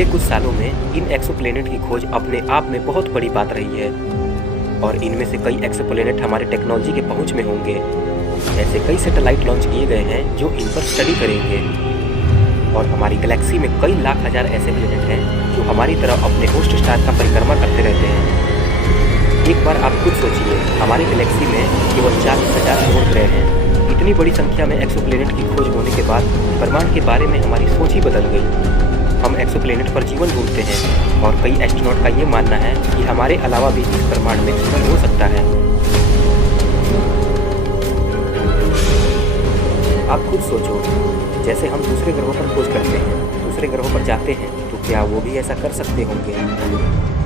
पिछले कुछ सालों में इन एक्सोप्लैनेट की खोज अपने आप में बहुत बड़ी बात रही है और इनमें से कई एक्सोप्लैनेट हमारे टेक्नोलॉजी के पहुंच में होंगे। ऐसे कई सैटेलाइट लॉन्च किए गए हैं जो इन पर स्टडी करेंगे और हमारी गैलेक्सी में कई लाख हजार ऐसे प्लैनेट हैं जो हमारी तरह अपने होस्ट स्टार का परिक्रमा करते रहते हैं। एक बार आप खुद सोचिए, हमारी गैलेक्सी में केवल 40,000 करोड़ ग्रह हैं। इतनी बड़ी संख्या में एक्सोप्लैनेट की खोज होने के बाद ब्रह्मांड के बारे में हमारी सोच ही बदल गई। हम एक्सोप्लैनेट पर जीवन ढूंढते हैं और कई एस्ट्रोनॉट का ये मानना है कि हमारे अलावा भी इस ब्रह्मांड में जीवन हो सकता है। आप खुद सोचो, जैसे हम दूसरे ग्रहों पर खोज करते हैं, दूसरे ग्रहों पर जाते हैं, तो क्या वो भी ऐसा कर सकते होंगे?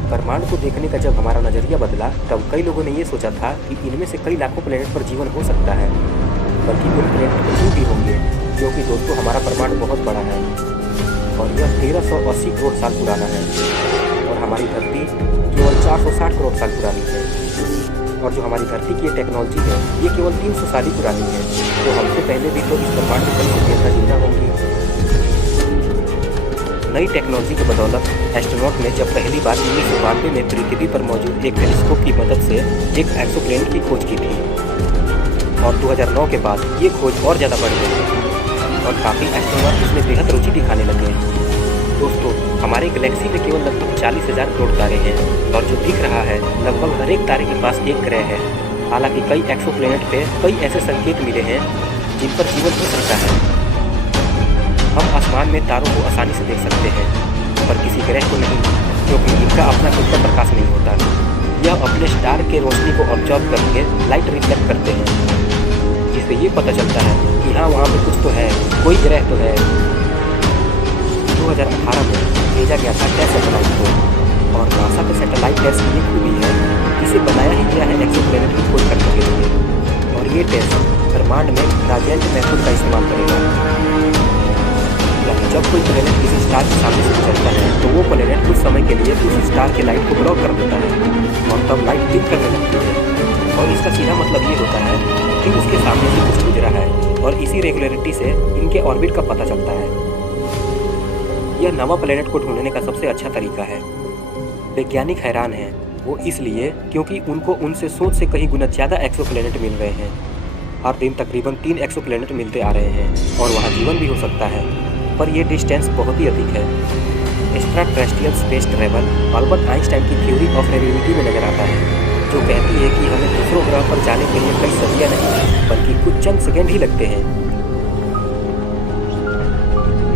ब्रह्मांड को देखने का जब हमारा नज़रिया बदला, तब कई लोगों ने ये सोचा था कि इनमें से कई लाखों प्लैनेट पर जीवन हो सकता है, बल्कि उन प्लैनेट पर जीव भी होंगे, क्योंकि दोस्तों हमारा ब्रह्मांड बहुत बड़ा है और यह 1380 करोड़ साल पुराना है और हमारी धरती केवल 460 करोड़ साल पुरानी है। और जो हमारी धरती की ये टेक्नोलॉजी है, ये केवल 300 साल ही पुरानी है, तो हमसे पहले भी तो इस ब्रह्मांड में कई सभ्यता जिंदा होंगी। नई टेक्नोलॉजी की बदौलत एस्ट्रोनॉट ने जब पहली बार 1992 में पृथ्वी पर मौजूद एक टेलीस्कोप की मदद से एक एक्सोप्लैनेट की खोज की थी और 2009 के बाद ये खोज और ज़्यादा बढ़ गई और काफ़ी एस्ट्रोनॉट इसमें बेहद रुचि दिखाने लगे। दोस्तों, हमारी गैलेक्सी में केवल लगभग 40,000 करोड़ तारे हैं और जो दिख रहा है, लगभग हर एक तारे के पास एक ग्रह है। हालांकि कई एक्सोप्लैनेट पे कई ऐसे संकेत मिले हैं जिन पर जीवन हो सकता है। हम आसमान में तारों को आसानी से देख सकते हैं, पर किसी ग्रह को नहीं, क्योंकि इनका अपना खुद का प्रकाश नहीं होता। यह अपने स्टार के रोशनी को ऑब्जर्व करके लाइट रिफ्लेक्ट करते हैं, जिससे ये पता चलता है कि हाँ, वहाँ पे कुछ तो है, कोई ग्रह तो है। 2018 में भेजा गया था टेस्ट सैटेलाइट को और नासा के सैटेलाइट टेस्ट की ये खूबी है, इसे बनाया ही गया है एक्सोप्लैनेट की खोज करने के लिए और ये टेस्ट ब्रह्मांड में ग्रेडिएंट मेथड का इस्तेमाल करेगा। यानी जब कोई प्लैनेट किसी स्टार के सामने से गुजरता है तो वो प्लैनेट कुछ समय के लिए उस स्टार के लाइट को ब्लॉक कर देता है और तब लाइट डिम करने लगती है और इसका सीधा मतलब ये होता है कि उसके सामने से कुछ गुजरा है और इसी रेगुलरिटी से इनके ऑर्बिट का पता चलता है। यह नवा प्लैनेट को ढूंढने का सबसे अच्छा तरीका है। वैज्ञानिक हैरान हैं, वो इसलिए क्योंकि उनको उनसे सोच से कहीं गुना ज़्यादा एक्सोप्लैनेट मिल रहे हैं। हर दिन तकरीबन 3 एक्सोप्लैनेट मिलते आ रहे हैं और वहाँ जीवन भी हो सकता है, पर यह डिस्टेंस बहुत ही अधिक है। Extraterrestrial space travel Albert Einstein की थ्योरी ऑफ रिलेटिविटी में नजर आता है, जो कहती है कि हमें दूसरों ग्रह पर जाने के लिए कई सदियाँ नहीं, बल्कि कुछ चंद सेकेंड ही लगते हैं।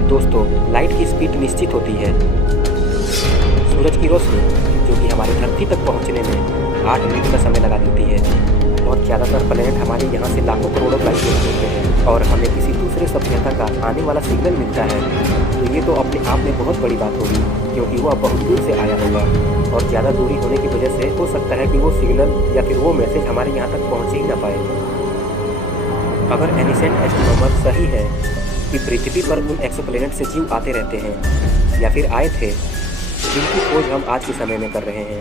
दोस्तों, लाइट की स्पीड निश्चित होती है। सूरज की रोशनी, जो कि हमारी धरती तक पहुंचने में 8 मिनट का समय लगा देती है और ज़्यादातर प्लैनेट हमारे यहाँ से लाखों करोड़ों लाइट ईयर होते हैं और हमें किसी दूसरे सभ्यता का आने वाला सिग्नल मिलता है, तो ये तो अपने आप में बहुत बड़ी बात होगी, क्योंकि वो बहुत दूर से आया होगा और ज़्यादा दूरी होने की वजह से हो सकता है कि वो सिग्नल या फिर वो मैसेज हमारे यहाँ तक पहुँच ही ना पाए। अगर एनिसेंट एस्ट्रोनॉमर सही है कि पृथ्वी पर उन एक्सोप्लैनेट से जीव आते रहते हैं या फिर आए थे, जिनकी खोज हम आज के समय में कर रहे हैं,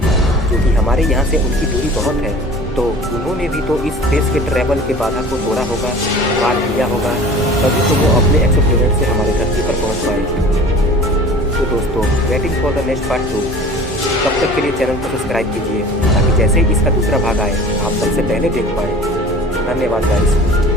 जो कि हमारे यहाँ से उनकी दूरी बहुत है, तो उन्होंने भी तो इस स्पेस के ट्रैवल के बाधा को तोड़ा होगा, पार किया होगा, तभी तो वो अपने एक्सोप्लैनेट से हमारे धरती पर पहुँच पाए। तो दोस्तों, waiting for the next part 2। तब तक के लिए चैनल को सब्सक्राइब कीजिए ताकि जैसे ही इसका दूसरा भाग आए आप सबसे पहले देख पाएँ। धन्यवाद गाइस।